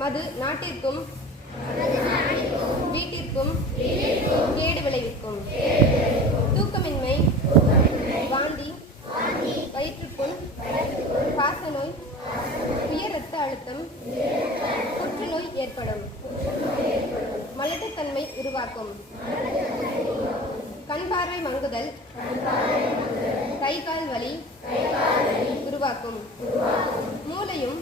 மது நாட்டிற்கும் வீட்டிற்கும் கேடு விளைவிக்கும். தூக்கமின்மை, வாந்தி, வயிற்றுப்புண், காசநோய், உயர் இரத்த அழுத்தம், புற்றுநோய் ஏற்படும். மலட்டுத்தன்மை உருவாக்கும். கண் பார்வை மங்குதல், கை கால் வலி உருவாக்கும். மூளையும்